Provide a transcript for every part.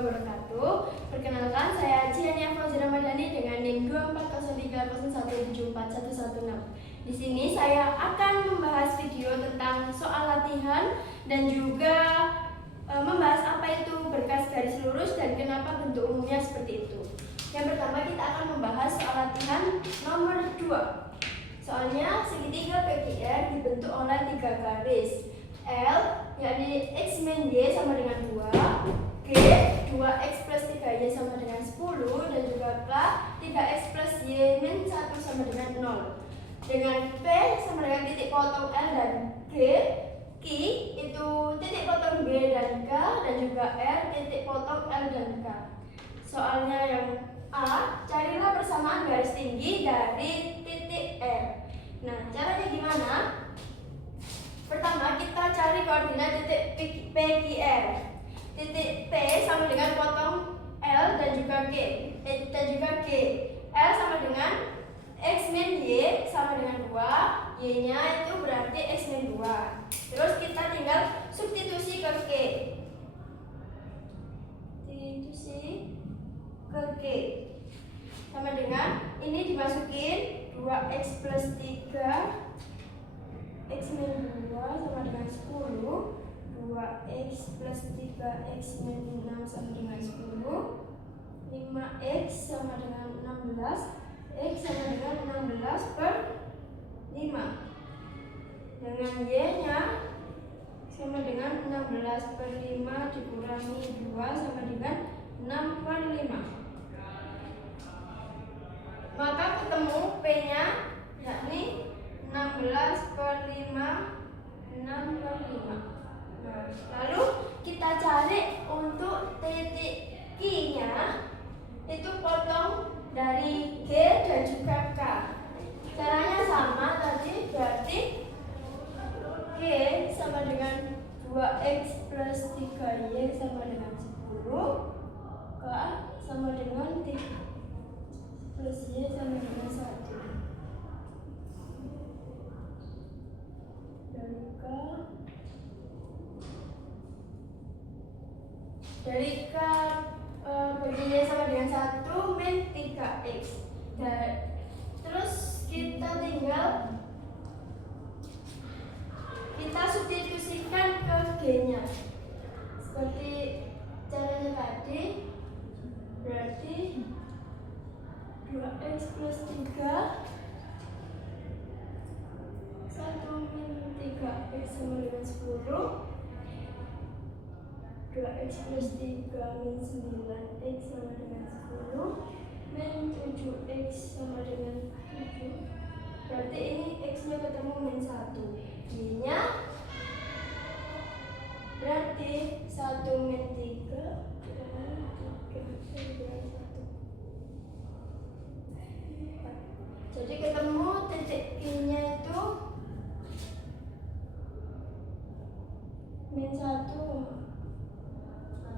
wabarakatuh. Perkenalkan, saya Ciania Fauzia Ramadhani dengan NIM 24030174116. Di sini saya akan membahas video tentang soal latihan dan juga membahas apa itu berkas garis lurus dan kenapa bentuk umumnya seperti itu. Yang pertama kita akan membahas soal latihan nomor 2. Soalnya segitiga PQR dibentuk oleh 3 garis. L yakni X min Y sama dengan 2, G 2X plus 3Y sama dengan 10, dan juga K 3X plus Y min 1 sama dengan 0. Dengan P sama dengan titik potong L dan G, Q itu titik potong G dan K, dan juga R titik potong L dan K. Soalnya yang A, carilah persamaan garis tinggi dari titik R. Nah, caranya gimana? Pertama, kita cari koordinat titik PQR. Titik P sama dengan potong L dan juga G. L sama dengan X min Y sama dengan 2. Y-nya itu berarti X min 2. Terus kita tinggal substitusi ke K. Sama dengan ini dimasukin 2X plus 3 X min 2 sama dengan 10, 2X plus 3X min 6 sama dengan 10, 5X sama dengan 16, X sama dengan 16 per 5. Dengan Y-nya sama dengan 16 per 5 dikurangi 2 sama dengan 6 per 5. Maka ketemu P-nya yakni 16 per 5, 6 per 5. Nah, lalu kita cari untuk titik Q-nya, itu potong dari G dan juga K. Caranya sama tadi, berarti G sama dengan 2X plus 3Y sama dengan 10, K sama dengan 3 plus Y sama dengan 1. Dari K bagi Y sama dengan 1 min 3X. Dan terus kita tinggal substitusikan ke G-nya seperti caranya tadi. Berarti 2X plus 3 1 min 3X sama dengan 10, 2X plus 3 min 9X sama dengan 10, min 7X sama dengan 7. Berarti ini X-nya ketemu min 1. Y-nya berarti 1 min 3 jadi ketemu titik Q-nya itu min 1.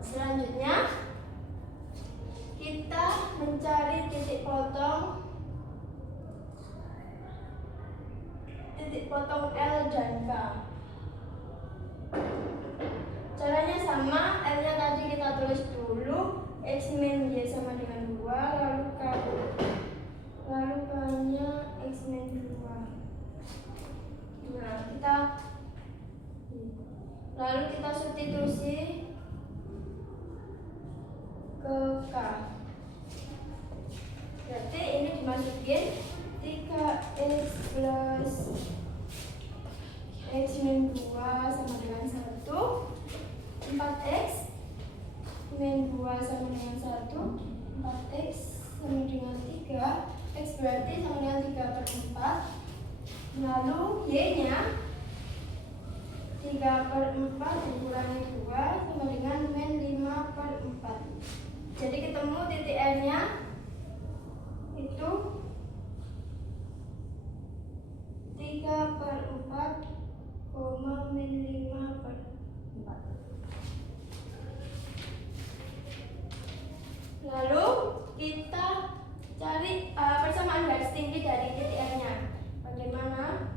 Selanjutnya kita mencari titik potong L dan K. Caranya sama, L-nya tadi kita tulis dulu X min Y sama dengan 2, lalu K-nya X min 2. Nah, lalu kita substitusi ke K. Berarti ini dimasukin 3X plus X min 2 sama dengan 1, 4X min 2 sama dengan 1, 4X sama dengan 3, X berarti sama dengan 3 per 4. Lalu Y-nya 3 per 4 dikurangi 2 sama dengan min 5 per 4. Jadi ketemu titik R-nya itu 3 per 4, min 5 per 4. Lalu kita cari persamaan garis tinggi dari titik R-nya. Bagaimana?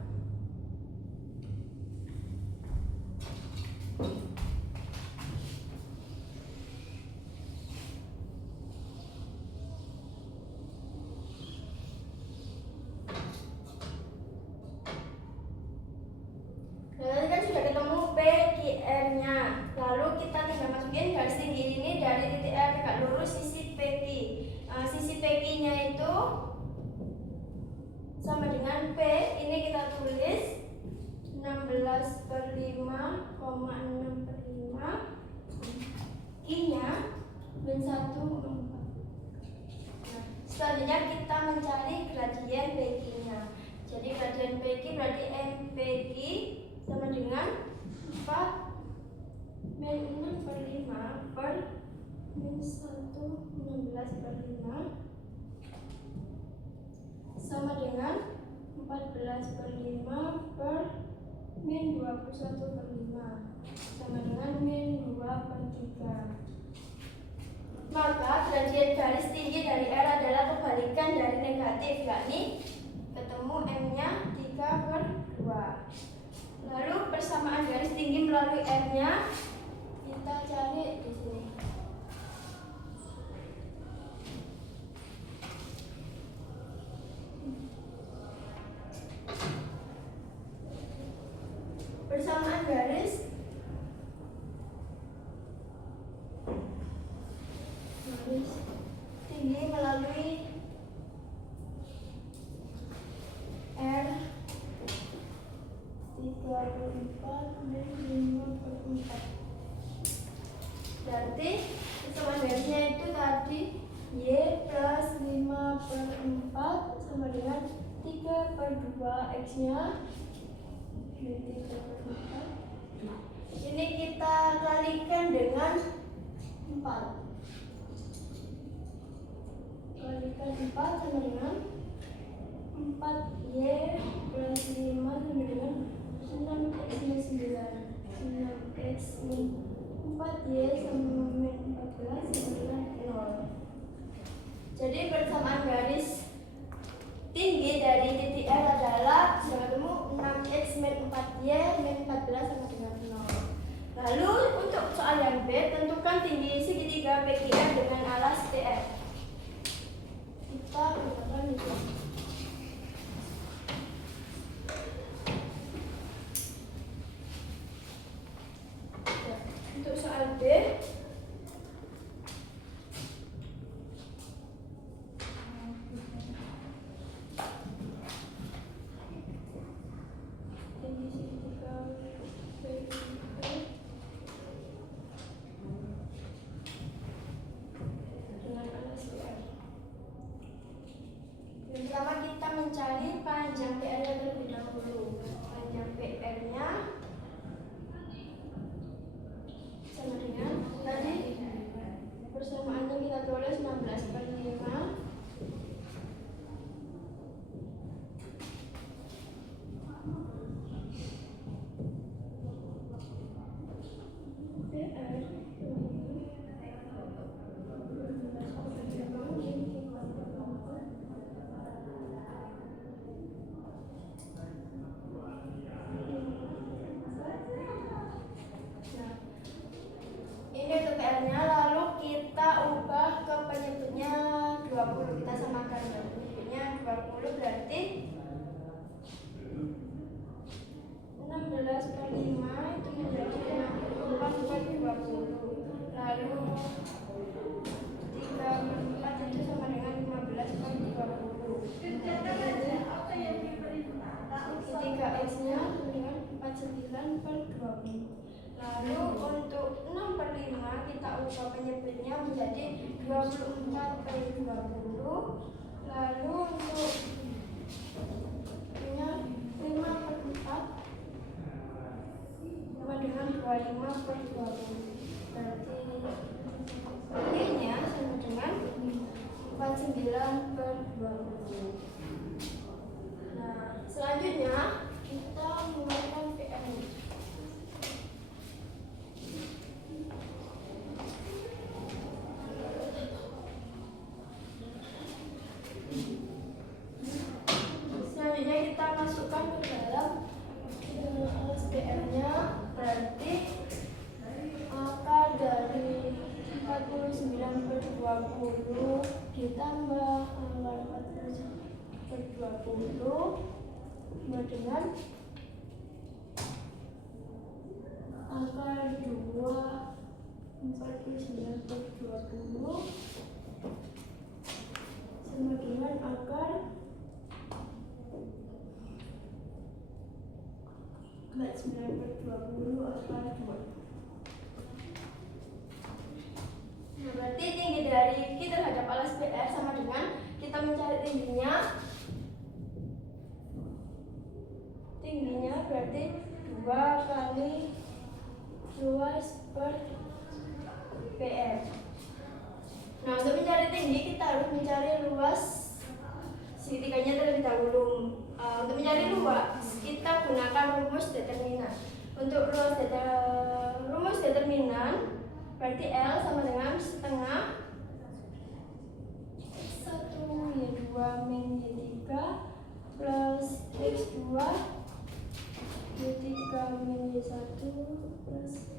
dengan P ini kita tulis 16/5,6/5, Q-nya min 1/4. Nah, selanjutnya kita mencari gradien PQ-nya. Jadi gradien PQ berarti MPQ sama dengan 4/6/5 per min 1/16/5 sama dengan 14/5 per min 21/5 sama dengan min 2/3. Maka gradien garis tinggi dari R adalah kebalikan dari negatif, yakni ketemu M-nya 3/2. Lalu persamaan garis tinggi melalui R-nya kita cari di sini. Persamaan garis tinggi melalui R 34/5/4. Berarti persamaan garisnya itu tadi Y plus 5/4 sama dengan 3/2, X-nya 3/4. Ini kita kalikan dengan 4. Kalikan 4 sama dengan 4Y plus 5 sama dengan 6X min 9. 6X min 4Y sama min 14 sama dengan 0. Jadi persamaan garis tinggi dari titik R adalah sudah ketemu 6X min 4Y min 14 sama dengan 0. Lalu untuk soal yang B, tentukan tinggi segitiga PQR dengan alas TR. Kita gunakan itu. Untuk soal B, pertama kita mencari panjang PR-nya terlebih dahulu. Panjang PR-nya sama dengan tadi persamaannya kita tulis 16/5 PR-nya, lalu kita ubah ke penyebutnya 20. Kita samakan ya, penyebutnya 20 berarti 16/5 itu menjadi 64/20. Lalu 3/4 itu sama dengan 15/20. 3X-nya dengan 49/20. Lalu untuk 6/5 kita ubah penyebutnya menjadi 24/20. Lalu untuk 5/4 sama dengan 25/20. Berarti Y-nya sama dengan 49/20. Nah, selanjutnya kita menggunakan PR. Selanjutnya kita masukkan ke dalam alas PR-nya, berarti akar dari 49/20 ditambah akar 49/20 sama dengan akar 2 49/20 sama dengan akar per 2. Nah, berarti tinggi dari Q terhadap alas BR sama dengan kita mencari tingginya berarti 2 kali luas per BR. Nah, untuk mencari tinggi kita harus mencari luas segitiganya terlebih dahulu. Untuk mencari luas kita gunakan rumus determinan. Untuk rumus determinan berarti L sama dengan setengah X1 Y2 min Y3 plus X2 Y3 min Y1 plus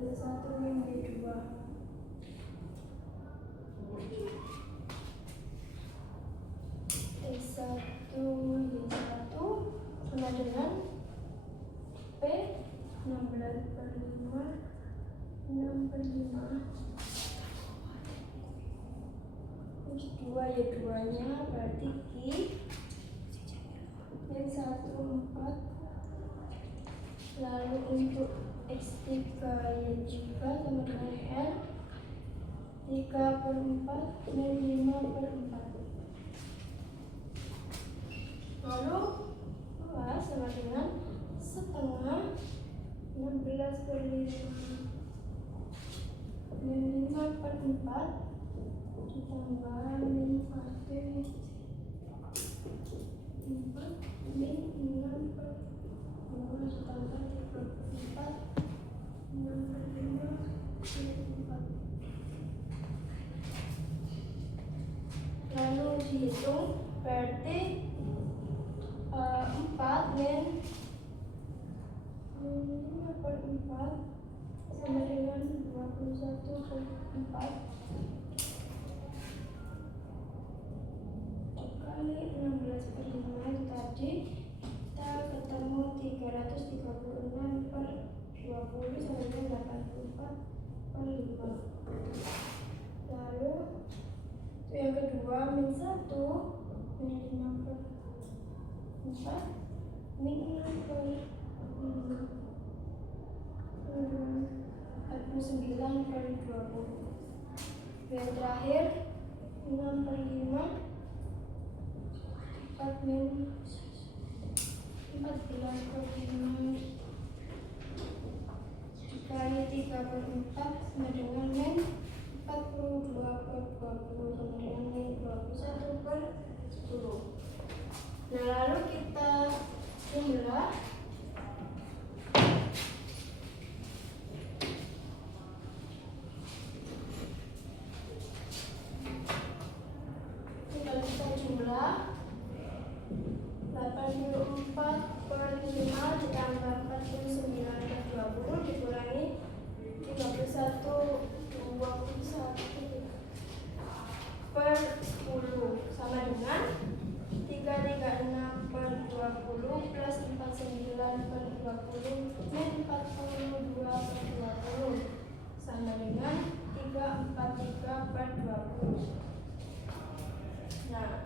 Y1 min Y2. X1 Y1 sama dengan P 16 per 5 6 per 5 X2 Y2 nya berarti Q X1 4. Lalu untuk X3 Y3 sama dengan L 3 per 4 min 5 per 4. Lalu luas sama dengan setengah 16 per 5 min 5 per 4 ditambah min 1 4 min 6 per 2 ditambah 3 per 4 6 per 5 4. Lalu dihitung berarti 4 min 5 per 4 sama dengan 21 per 4 kali 16 per 5 itu tadi kita ketemu 336 per 20 sama dengan 84 per 5. Lalu yang kedua min 1 min 5 per 4 min 6 per 5 49 per 20. Yang terakhir 6 per 5 4 min 14 per 5 dikali 3 per 4 sama dengan min 42 per 20 sama dengan min 21 per 10. Nah, lalu kita jumlah jumlah 84 per 5 ditambah 49 per 20 dikurangi 31 per 10 sama dengan 336 per 20 plus 49 per 20 min 42 per 20 sama dengan 343 per 20. Nah,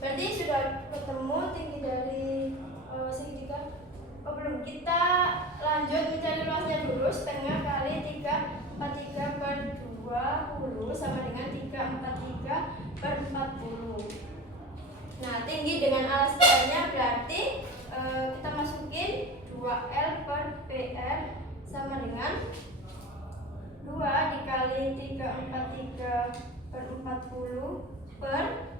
berarti sudah ketemu tinggi dari segitiga. Belum, kita lanjut mencari luasnya dulu. Setengah kali 343 per 20 sama dengan 343 per 40. Nah, tinggi dengan alas BR-nya berarti kita masukin 2L per PR sama dengan 2 dikali 343 per 40 per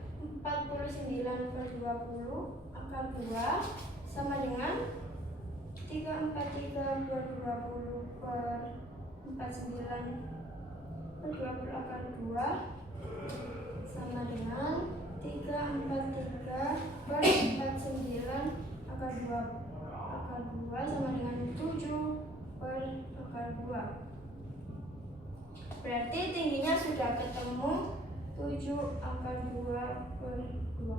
49 per 20 akar 2 sama dengan 343 per 20 per 49 per 20 akar 2 sama dengan 343 per 49 akar 2 sama dengan 7 per akar 2. Berarti tingginya sudah ketemu 7 akar 2 per 2.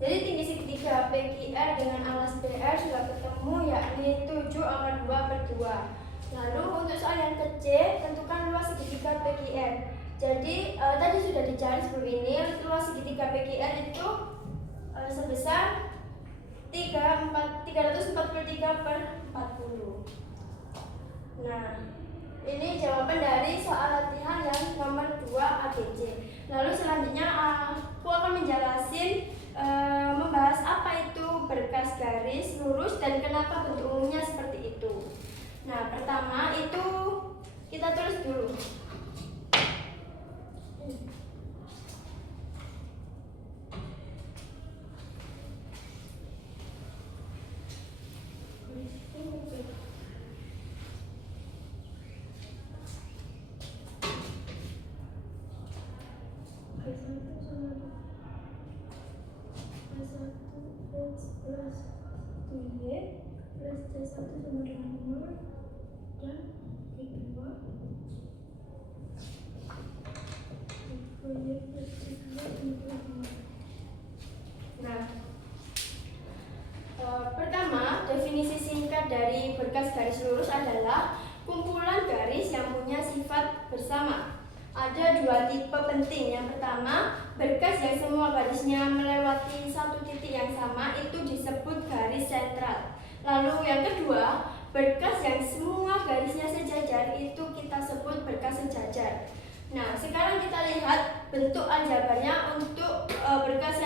Jadi tinggi segitiga PQR dengan alas BR sudah ketemu, yakni 7 akar 2 per 2. Lalu untuk soal yang kecil, tentukan luas segitiga PQR. Jadi tadi sudah dicari seperti ini. Luas segitiga PQR itu sebesar 343/40. Nah, ini jawaban dari soal latihan yang nomor 2 ABC. Lalu selanjutnya aku akan menjelasin membahas apa itu berkas garis lurus dan kenapa bentuk umumnya seperti itu. Nah, pertama itu kita tulis dulu. C1 sama dengan 0 dan B2 plus C2 sama dengan 0. Nah, pertama, definisi singkat dari berkas garis lurus adalah kumpulan garis yang punya sifat bersama. Ada dua tipe penting. Yang pertama, berkas yang semua garisnya melewati satu titik yang sama itu disebut garis sentral. Lalu yang kedua, berkas yang semua garisnya sejajar itu kita sebut berkas sejajar. Nah, sekarang kita lihat bentuk aljabarnya untuk berkas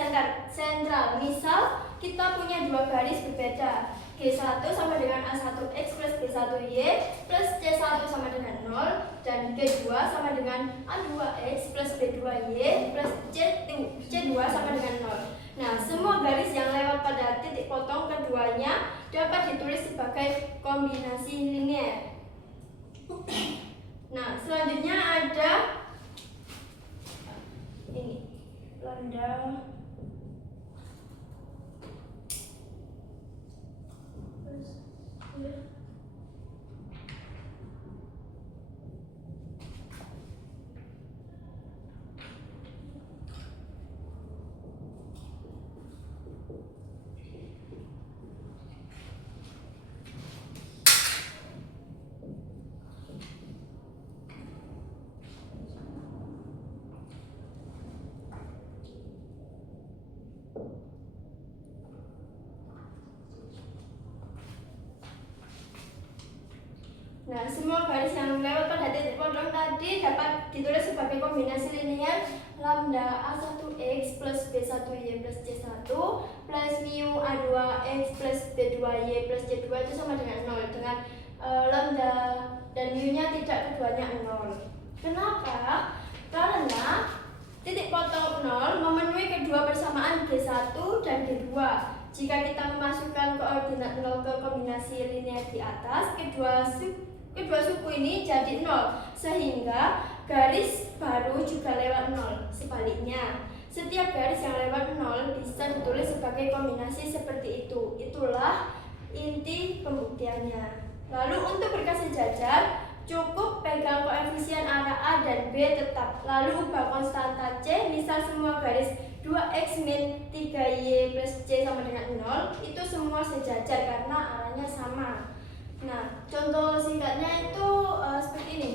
sentral. Misal kita punya dua garis berbeda, G1 sama dengan A1X plus B1Y plus C1 sama dengan 0 dan G2 sama dengan A2X plus B2Y plus C2 sama dengan 0. Nah, semua garis yang lewat pada titik potong keduanya dapat ditulis sebagai kombinasi linier. Nah, selanjutnya ada ini lambda Nah, semua garis yang lewat pada titik potong tadi dapat ditulis sebagai kombinasi linier lambda A1X plus B1Y plus C1 plus mu A2X plus B2Y plus C2 itu sama dengan 0 dengan lambda dan mu-nya tidak keduanya 0. Kenapa? Karena titik potong 0 memenuhi kedua persamaan G1 dan G2. Jika kita memasukkan koordinat 0 ke kombinasi linier di atas, kedua suku ini jadi 0, sehingga garis baru juga lewat 0. Sebaliknya, setiap garis yang lewat 0 bisa ditulis sebagai kombinasi seperti itu. Itulah inti pembuktiannya. Lalu untuk berkas sejajar, cukup pegang koefisien arah A dan B tetap, lalu ubah konstanta C. Misal semua garis 2x min 3y plus c sama dengan 0, itu semua sejajar karena arahnya sama. Nah, contoh singkatnya itu seperti ini.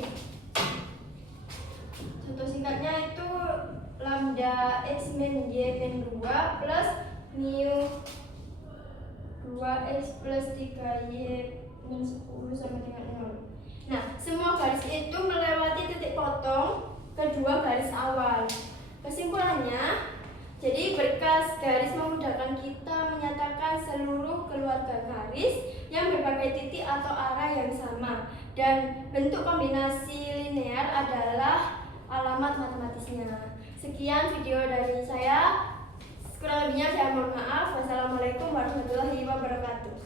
Contoh singkatnya itu lambda x min y min 2 plus mu 2x plus 3y min 10 sama dengan 0. Nah, semua garis itu melewati titik potong kedua garis awal. Kesimpulannya, jadi berkas garis memudahkan kita menyatakan seluruh keluarga garis yang berbagai titik atau arah yang sama, dan bentuk kombinasi linear adalah alamat matematisnya. Sekian video dari saya. Kurang lebihnya saya mohon maaf. Wassalamualaikum warahmatullahi wabarakatuh.